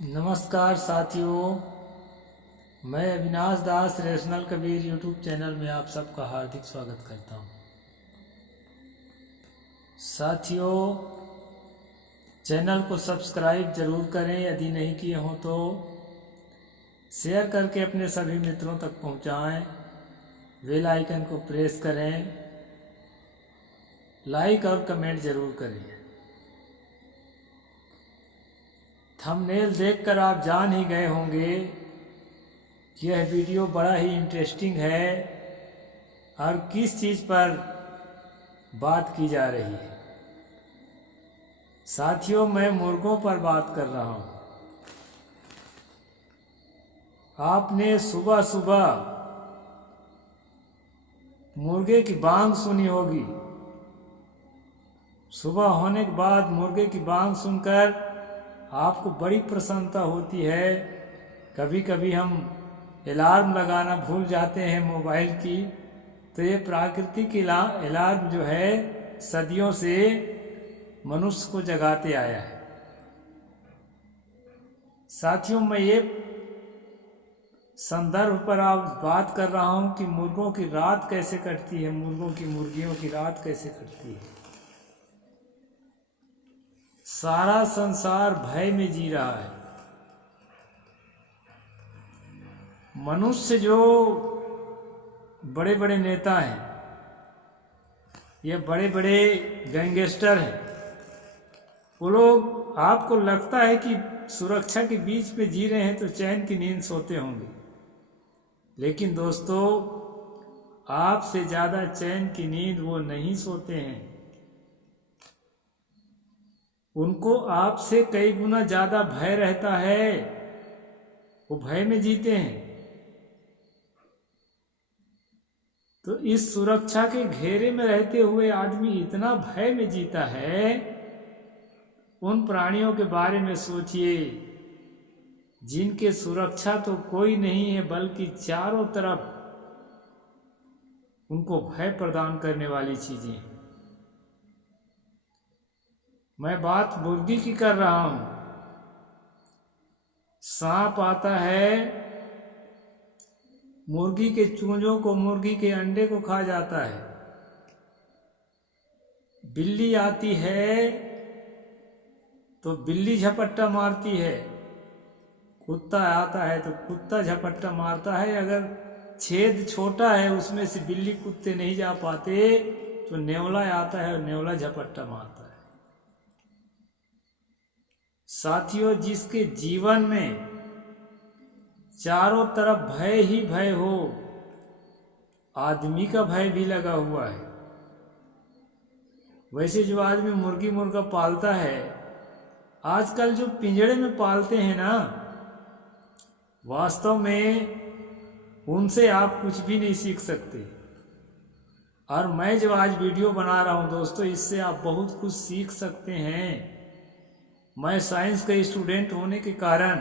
नमस्कार साथियों, मैं अविनाश दास रेशनल कबीर यूट्यूब चैनल में आप सबका हार्दिक स्वागत करता हूं। साथियों, चैनल को सब्सक्राइब ज़रूर करें, यदि नहीं किए हों तो शेयर करके अपने सभी मित्रों तक पहुंचाएं। बेल आइकन को प्रेस करें, लाइक और कमेंट ज़रूर करें। थंबनेल देखकर आप जान ही गए होंगे कि यह वीडियो बड़ा ही इंटरेस्टिंग है और किस चीज़ पर बात की जा रही है। साथियों, मैं मुर्गों पर बात कर रहा हूँ। आपने सुबह सुबह मुर्गे की बांग सुनी होगी। सुबह होने के बाद मुर्गे की बांग सुनकर आपको बड़ी प्रसन्नता होती है। कभी कभी हम अलार्म लगाना भूल जाते हैं मोबाइल की, तो ये प्राकृतिक अलार्म जो है सदियों से मनुष्य को जगाते आया है। साथियों, मैं ये संदर्भ पर आप बात कर रहा हूँ कि मुर्गों की रात कैसे कटती है, मुर्गियों की रात कैसे कटती है। सारा संसार भय में जी रहा है। मनुष्य जो बड़े बड़े नेता हैं, ये बड़े बड़े गैंगस्टर हैं, वो लोग आपको लगता है कि सुरक्षा के बीच में जी रहे हैं तो चैन की नींद सोते होंगे, लेकिन दोस्तों, आपसे ज़्यादा चैन की नींद वो नहीं सोते हैं। उनको आपसे कई गुना ज़्यादा भय रहता है, वो भय में जीते हैं। तो इस सुरक्षा के घेरे में रहते हुए आदमी इतना भय में जीता है। उन प्राणियों के बारे में सोचिए जिनके सुरक्षा तो कोई नहीं है, बल्कि चारों तरफ उनको भय प्रदान करने वाली चीजें। मैं बात मुर्गी की कर रहा हूं। सांप आता है, मुर्गी के चूंजों को, मुर्गी के अंडे को खा जाता है। बिल्ली आती है तो बिल्ली झपट्टा मारती है। कुत्ता आता है तो कुत्ता झपट्टा मारता है। अगर छेद छोटा है, उसमें से बिल्ली कुत्ते नहीं जा पाते, तो नेवला आता है और नेवला झपट्टा मारता है। साथियों, जिसके जीवन में चारों तरफ भय ही भय हो, आदमी का भय भी लगा हुआ है। वैसे जो आदमी मुर्गी मुर्गा पालता है, आजकल जो पिंजड़े में पालते हैं ना, वास्तव में उनसे आप कुछ भी नहीं सीख सकते। और मैं जो आज वीडियो बना रहा हूं दोस्तों, इससे आप बहुत कुछ सीख सकते हैं। मैं साइंस का स्टूडेंट होने के कारण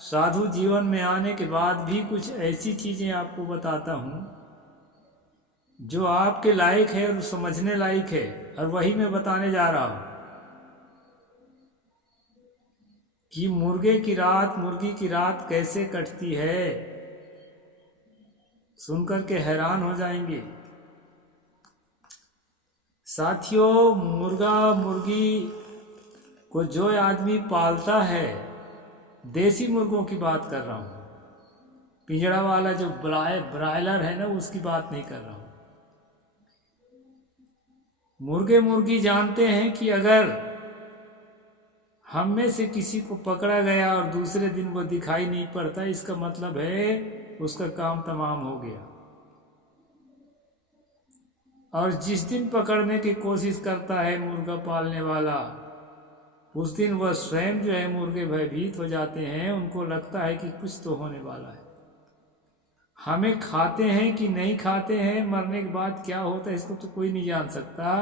साधु जीवन में आने के बाद भी कुछ ऐसी चीज़ें आपको बताता हूँ जो आपके लायक है और समझने लायक है, और वही मैं बताने जा रहा हूँ कि मुर्गी की रात कैसे कटती है। सुनकर के हैरान हो जाएंगे। साथियों, मुर्गा मुर्गी को जो आदमी पालता है, देसी मुर्गों की बात कर रहा हूँ, पिंजड़ा वाला जो ब्रायलर है ना, उसकी बात नहीं कर रहा हूँ। मुर्गे मुर्गी जानते हैं कि अगर हम में से किसी को पकड़ा गया और दूसरे दिन वो दिखाई नहीं पड़ता, इसका मतलब है उसका काम तमाम हो गया। और जिस दिन पकड़ने की कोशिश करता है मुर्गा पालने वाला, उस दिन वह स्वयं जो है मुर्गे भयभीत हो जाते हैं। उनको लगता है कि कुछ तो होने वाला है। हमें खाते हैं कि नहीं खाते हैं, मरने के बाद क्या होता है, इसको तो कोई नहीं जान सकता,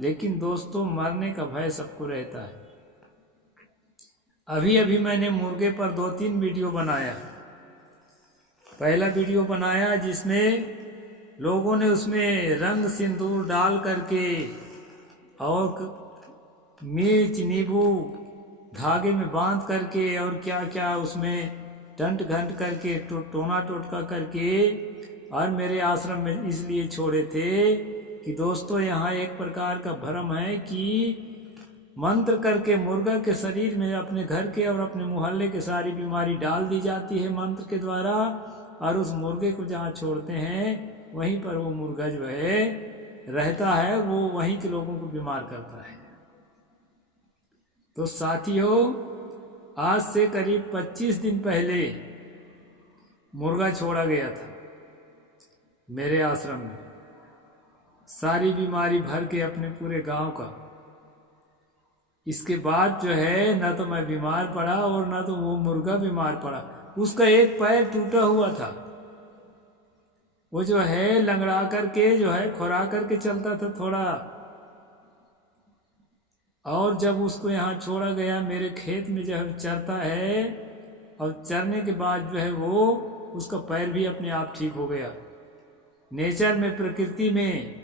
लेकिन दोस्तों, मरने का भय सबको रहता है। अभी अभी मैंने मुर्गे पर 2-3 वीडियो बनाया। पहला वीडियो बनाया जिसमें लोगों ने उसमें रंग सिंदूर डाल करके और मिर्च नींबू धागे में बांध करके और क्या क्या उसमें टंट घंट करके टोना टोटका करके और मेरे आश्रम में इसलिए छोड़े थे कि दोस्तों यहाँ एक प्रकार का भ्रम है कि मंत्र करके मुर्गा के शरीर में अपने घर के और अपने मोहल्ले के सारी बीमारी डाल दी जाती है मंत्र के द्वारा, और उस मुर्गे को जहाँ छोड़ते हैं वहीं पर वो मुर्गा जो है रहता है, वो वहीं के लोगों को बीमार करता है। तो साथियों, आज से करीब 25 दिन पहले मुर्गा छोड़ा गया था मेरे आश्रम में, सारी बीमारी भर के अपने पूरे गांव का। इसके बाद जो है ना तो मैं बीमार पड़ा और ना तो वो मुर्गा बीमार पड़ा। उसका एक पैर टूटा हुआ था, वो जो है लंगड़ा करके जो है खुरा करके चलता था थोड़ा, और जब उसको यहाँ छोड़ा गया मेरे खेत में जो है चरता है, और चरने के बाद जो है वो उसका पैर भी अपने आप ठीक हो गया। नेचर में, प्रकृति में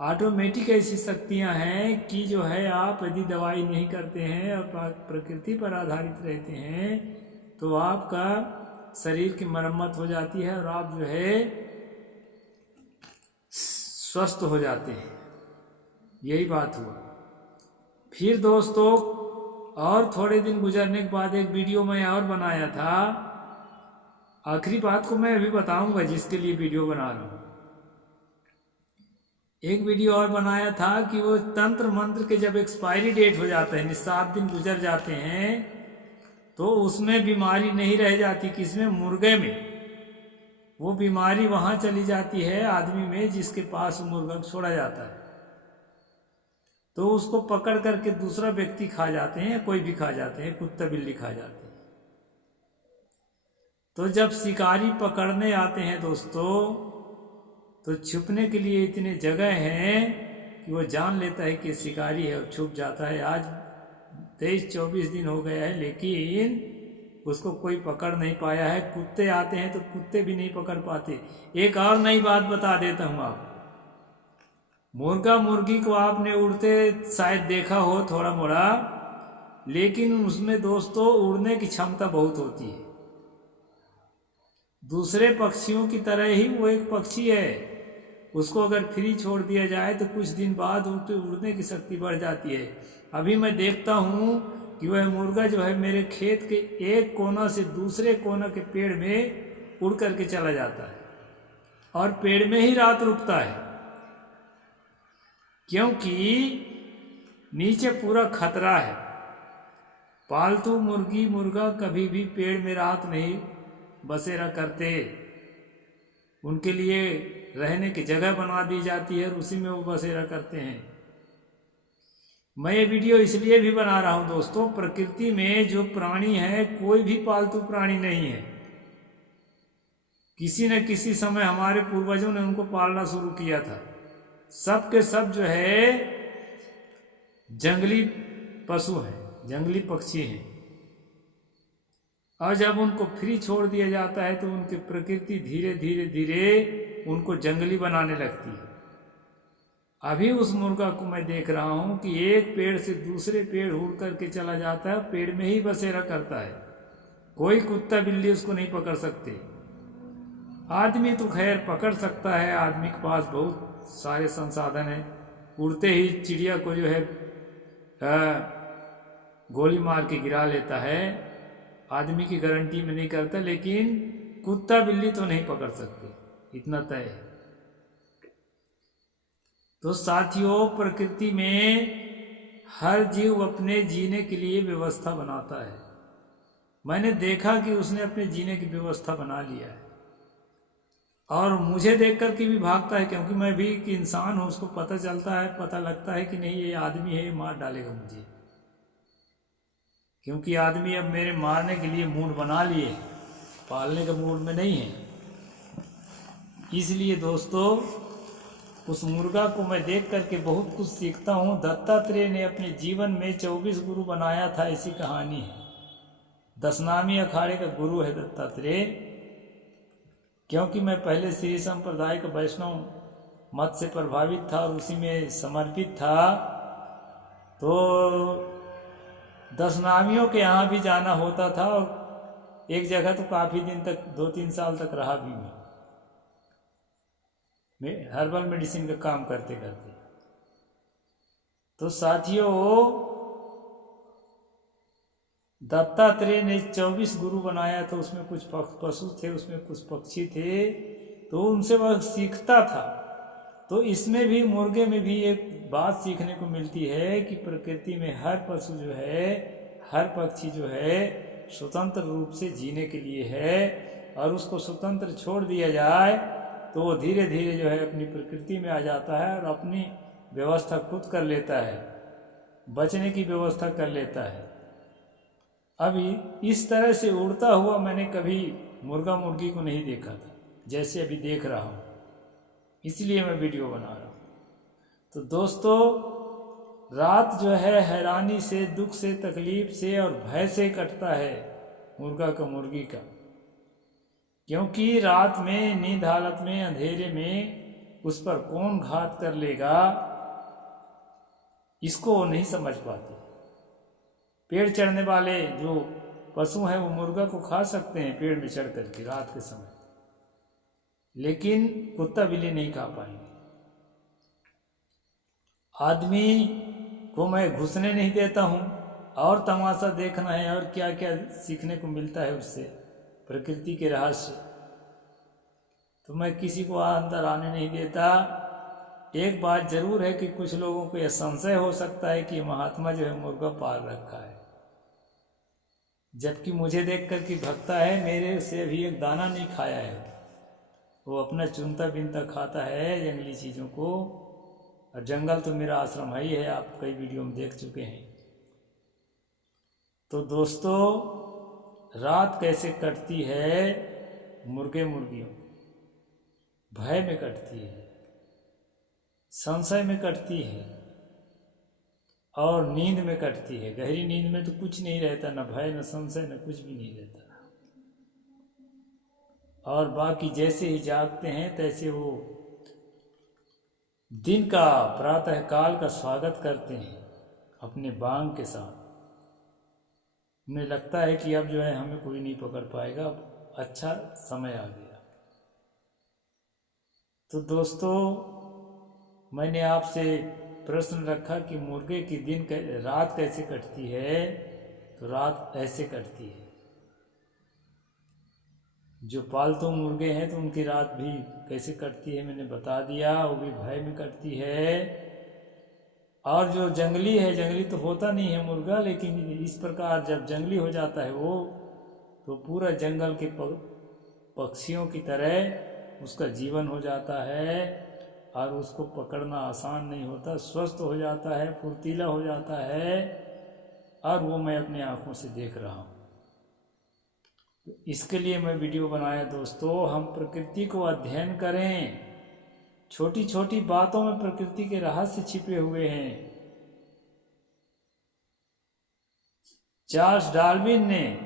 ऑटोमेटिक ऐसी शक्तियाँ हैं कि जो है आप यदि दवाई नहीं करते हैं और प्रकृति पर आधारित रहते हैं तो आपका शरीर की मरम्मत हो जाती है और आप जो है स्वस्थ हो जाते हैं। यही बात हुआ। फिर दोस्तों, और थोड़े दिन गुजरने के बाद एक वीडियो मैं और बनाया था। आखिरी बात को मैं अभी बताऊंगा जिसके लिए वीडियो बना रहा हूँ। एक वीडियो और बनाया था कि वो तंत्र मंत्र के जब एक्सपायरी डेट हो जाता है, 7 दिन गुजर जाते हैं, तो उसमें बीमारी नहीं रह जाती। किसमें? मुर्गे में। वो बीमारी वहाँ चली जाती है आदमी में जिसके पास मुर्गा छोड़ा जाता है, तो उसको पकड़ करके दूसरा व्यक्ति खा जाते हैं, कोई भी खा जाते हैं, कुत्ता बिल्ली खा जाते हैं। तो जब शिकारी पकड़ने आते हैं दोस्तों, तो छुपने के लिए इतने जगह हैं कि वो जान लेता है कि शिकारी है और छुप जाता है। आज 23-24 दिन हो गया है, लेकिन उसको कोई पकड़ नहीं पाया है। कुत्ते आते हैं तो कुत्ते भी नहीं पकड़ पाते। एक और नई बात बता देता हूँ आपको। मुर्गा मुर्गी को आपने उड़ते शायद देखा हो थोड़ा मोड़ा, लेकिन उसमें दोस्तों उड़ने की क्षमता बहुत होती है। दूसरे पक्षियों की तरह ही वो एक पक्षी है। उसको अगर फ्री छोड़ दिया जाए तो कुछ दिन बाद उड़ने की शक्ति बढ़ जाती है। अभी मैं देखता हूँ कि वह मुर्गा जो है मेरे खेत के एक कोना से दूसरे कोना के पेड़ में उड़ करके चला जाता है और पेड़ में ही रात रुकता है, क्योंकि नीचे पूरा खतरा है। पालतू मुर्गी मुर्गा कभी भी पेड़ में रात नहीं बसेरा करते। उनके लिए रहने की जगह बना दी जाती है और उसी में वो बसेरा करते हैं। मैं ये वीडियो इसलिए भी बना रहा हूँ दोस्तों, प्रकृति में जो प्राणी है कोई भी पालतू प्राणी नहीं है। किसी न किसी समय हमारे पूर्वजों ने उनको पालना शुरू किया था। सब के सब जो है जंगली पशु हैं, जंगली पक्षी हैं, और जब उनको फ्री छोड़ दिया जाता है तो उनकी प्रकृति धीरे धीरे धीरे उनको जंगली बनाने लगती है। अभी उस मुर्गा को मैं देख रहा हूँ कि एक पेड़ से दूसरे पेड़ उड़ करके चला जाता है, पेड़ में ही बसेरा करता है। कोई कुत्ता बिल्ली उसको नहीं पकड़ सकते। आदमी तो खैर पकड़ सकता है, आदमी के पास बहुत सारे संसाधन हैं। उड़ते ही चिड़िया को जो है गोली मार के गिरा लेता है, आदमी की गारंटी में नहीं करता, लेकिन कुत्ता बिल्ली तो नहीं पकड़ सकते, इतना तय है। तो साथियों, प्रकृति में हर जीव अपने जीने के लिए व्यवस्था बनाता है। मैंने देखा कि उसने अपने जीने की व्यवस्था बना लिया है और मुझे देख कर के भी भागता है, क्योंकि मैं भी एक इंसान हूँ। उसको पता चलता है, पता लगता है कि नहीं ये आदमी है, ये मार डालेगा मुझे, क्योंकि आदमी अब मेरे मारने के लिए मूड बना लिए, पालने के मूड में नहीं है। इसलिए दोस्तों, उस मुर्गा को मैं देख करके बहुत कुछ सीखता हूँ। दत्तात्रेय ने अपने जीवन में 24 गुरु बनाया था, ऐसी कहानी है। 10 नामी अखाड़े का गुरु है दत्तात्रेय। क्योंकि मैं पहले श्री संप्रदाय का वैष्णव मत से प्रभावित था और उसी में समर्पित था, तो दशनामियों के यहाँ भी जाना होता था, और एक जगह तो काफ़ी दिन तक 2-3 साल तक रहा भी मैं हर्बल मेडिसिन का काम करते करते। तो साथियों, दत्तात्रेय ने 24 गुरु बनाया, तो उसमें कुछ पशु थे, उसमें कुछ पक्षी थे, तो उनसे वह सीखता था। तो इसमें भी, मुर्गे में भी एक बात सीखने को मिलती है कि प्रकृति में हर पशु जो है, हर पक्षी जो है, स्वतंत्र रूप से जीने के लिए है, और उसको स्वतंत्र छोड़ दिया जाए तो वो धीरे धीरे जो है अपनी प्रकृति में आ जाता है और अपनी व्यवस्था खुद कर लेता है, बचने की व्यवस्था कर लेता है। अभी इस तरह से उड़ता हुआ मैंने कभी मुर्गा मुर्गी को नहीं देखा था, जैसे अभी देख रहा हूँ, इसलिए मैं वीडियो बना रहा हूँ। तो दोस्तों, रात जो है हैरानी से, दुख से, तकलीफ से और भय से कटता है मुर्गा का, मुर्गी का, क्योंकि रात में नींद हालत में, अंधेरे में उस पर कौन घात कर लेगा, इसको वो नहीं समझ पाते। पेड़ चढ़ने वाले जो पशु हैं वो मुर्गा को खा सकते हैं पेड़ में चढ़ करके रात के समय, लेकिन कुत्ता बिल्ली नहीं खा पाएंगे। आदमी को मैं घुसने नहीं देता हूँ, और तमाशा देखना है, और क्या क्या सीखने को मिलता है उससे, प्रकृति के रहस्य, तो मैं किसी को अंदर आने नहीं देता। एक बात जरूर है कि कुछ लोगों को यह संशय हो सकता है कि महात्मा जो है मुर्गा पाल रखा है, जबकि मुझे देख कर कि भगता है, मेरे से भी एक दाना नहीं खाया है, वो अपना चुनता बिनता खाता है जंगली चीज़ों को, और जंगल तो मेरा आश्रम है ही है, आप कई वीडियो में देख चुके हैं। तो दोस्तों, रात कैसे कटती है मुर्गे मुर्गियों, भय में कटती है, संशय में कटती है, और नींद में कटती है। गहरी नींद में तो कुछ नहीं रहता, न भय न संशय न कुछ भी नहीं रहता, और बाकी जैसे ही जागते हैं तैसे वो दिन का, प्रातः काल का स्वागत करते हैं अपने बांग के साथ। उन्हें लगता है कि अब जो है हमें कोई नहीं पकड़ पाएगा, अब अच्छा समय आ गया। तो दोस्तों, मैंने आपसे प्रश्न रखा कि मुर्गे की रात कैसे कटती है, तो रात ऐसे कटती है। जो पालतू मुर्गे हैं तो उनकी रात भी कैसे कटती है मैंने बता दिया, वो भी भय में कटती है। और जो जंगली है, जंगली तो होता नहीं है मुर्गा, लेकिन इस प्रकार जब जंगली हो जाता है वो, तो पूरा जंगल के पक्षियों की तरह उसका जीवन हो जाता है, और उसको पकड़ना आसान नहीं होता, स्वस्थ हो जाता है, फुर्तीला हो जाता है, और वो मैं अपनी आंखों से देख रहा हूँ। इसके लिए मैं वीडियो बनाया दोस्तों। हम प्रकृति को अध्ययन करें, छोटी छोटी बातों में प्रकृति के रहस्य छिपे हुए हैं। चार्ल्स डार्विन ने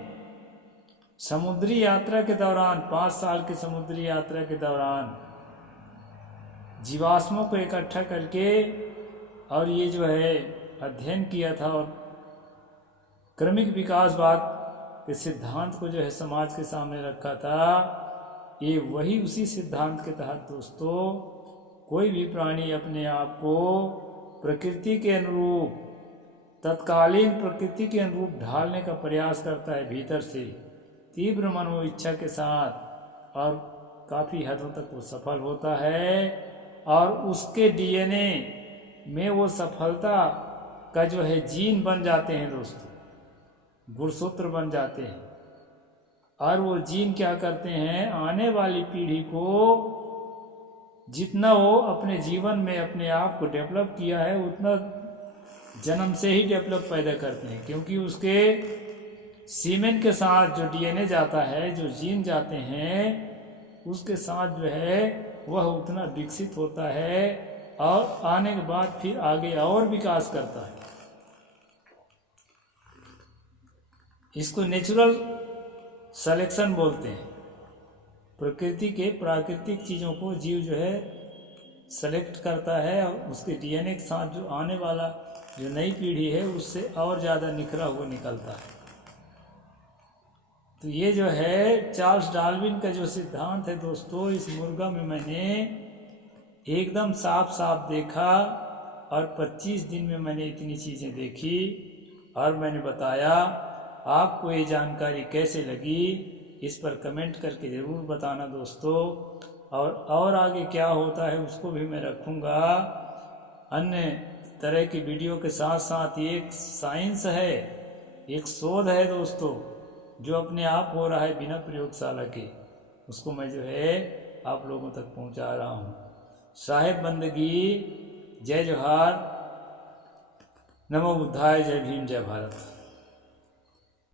समुद्री यात्रा के दौरान, 5 साल की समुद्री यात्रा के दौरान, जीवाश्मों को इकट्ठा करके और ये जो है अध्ययन किया था, और क्रमिक विकासवाद के सिद्धांत को जो है समाज के सामने रखा था। ये वही उसी सिद्धांत के तहत दोस्तों, कोई भी प्राणी अपने आप को प्रकृति के अनुरूप, तत्कालीन प्रकृति के अनुरूप ढालने का प्रयास करता है भीतर से, तीव्र मनो इच्छा के साथ, और काफ़ी हदों तक वो सफल होता है, और उसके डीएनए में वो सफलता का जो है जीन बन जाते हैं दोस्तों, गुणसूत्र बन जाते हैं। और वो जीन क्या करते हैं, आने वाली पीढ़ी को जितना वो अपने जीवन में अपने आप को डेवलप किया है, उतना जन्म से ही डेवलप पैदा करते हैं, क्योंकि उसके सीमेन के साथ जो डीएनए जाता है, जो जीन जाते हैं, उसके साथ जो है वह उतना विकसित होता है, और आने के बाद फिर आगे और विकास करता है। इसको नेचुरल सिलेक्शन बोलते हैं। प्रकृति के प्राकृतिक चीज़ों को जीव जो है सेलेक्ट करता है और उसके डीएनए के साथ जो आने वाला जो नई पीढ़ी है उससे और ज़्यादा निखरा हुआ निकलता है। तो ये जो है चार्ल्स डार्विन का जो सिद्धांत है दोस्तों, इस मुर्गा में मैंने एकदम साफ साफ देखा और 25 दिन में मैंने इतनी चीज़ें देखी और मैंने बताया। आपको ये जानकारी कैसे लगी इस पर कमेंट करके ज़रूर बताना दोस्तों। और आगे क्या होता है उसको भी मैं रखूँगा अन्य तरह की वीडियो के साथ साथ। ये एक साइंस है, एक शोध है दोस्तों, जो अपने आप हो रहा है बिना प्रयोगशाला के, उसको मैं जो है आप लोगों तक पहुंचा रहा हूं। साहेब बंदगी, जय जोहार, नमो बुद्धाय, जय भीम, जय भारत।